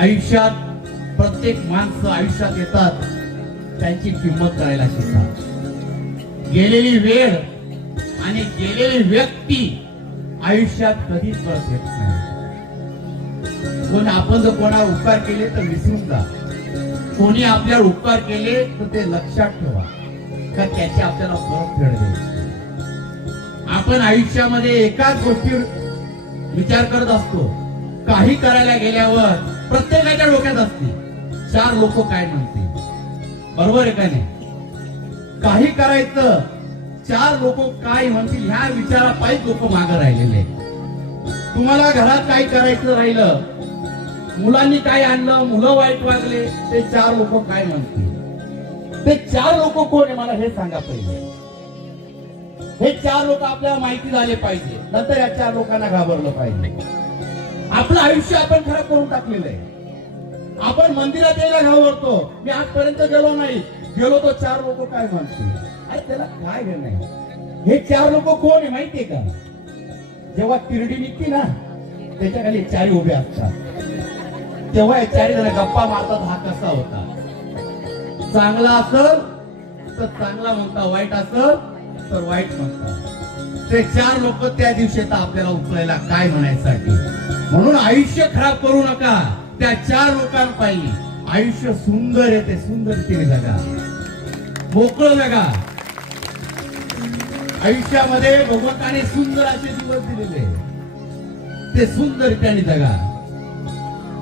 आयुष्यात प्रत्येक माणसं आयुष्यात येतात, त्यांची किंमत करायला शिकतात. गेलेली वेळ आणि गेलेली व्यक्ती आयुष्यात कधीच परत येत नाही. कोण आपण जर कोणावर उपकार केले तर विसरून जा. कोणी आपल्यावर उपकार केले तर ते लक्षात ठेवा, का त्याची आपल्याला परत फेड द्यायची. आपण आयुष्यामध्ये एकाच गोष्टीवर विचार करत असतो. काही करायला गेल्यावर प्रत्येकाच्या डोक्यात असते, 4 लोक काय म्हणतील. बरोबर आहे का नाही? काही करायचं, 4 लोक काय म्हणतील ह्या विचारा पायीच लोक मागे राहिलेले. तुम्हाला घरात काय करायचं राहिलं, मुलांनी काय आणलं, मुलं वाईट वागले, ते 4 लोक काय म्हणतील. ते 4 लोक कोण आहे मला हे सांगा पहिले. हे 4 लोक आपल्याला माहिती झाले पाहिजे, नंतर या 4 लोकांना घाबरलं पाहिजे. आपलं आयुष्य आपण खराब करून टाकलेलं आहे. आपण मंदिरात यायला घाबरतो, मी आजपर्यंत गेलो नाही, गेलो तो 4 लोक काय म्हणतील. अरे त्याला काय घेणं नाही. हे 4 लोक कोण आहे माहितीये का? जेव्हा तिरडी निघते ना, त्याच्या खाली 4 उभे असतात. तेव्हा 4 जण गप्पा मारतात, हा कसा होता. चांगला असल तर चांगला म्हणता, वाईट असल तर वाईट म्हणता. ते 4 लोक त्या दिवशी येतात आपल्याला उचलायला काय म्हणायसाठी. म्हणून आयुष्य खराब करू नका त्या 4 लोकांपायी. आयुष्य सुंदर आहे, ते सुंदरतेने जगा, मोकळं जगा. आयुष्यामध्ये भगवंताने सुंदर असे दिवस दिलेले, ते सुंदरतेने जगा.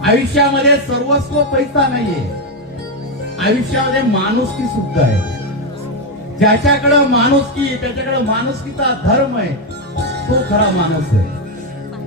आयुष्यामध्ये सर्वस्व पैसा नाहीये, आयुष्यामध्ये माणुसकी सुद्धा आहे. ज्याच्याकडे माणुसकी, त्याच्याकडे माणुसकीचा धर्म आहे, तो खरा माणूस आहे.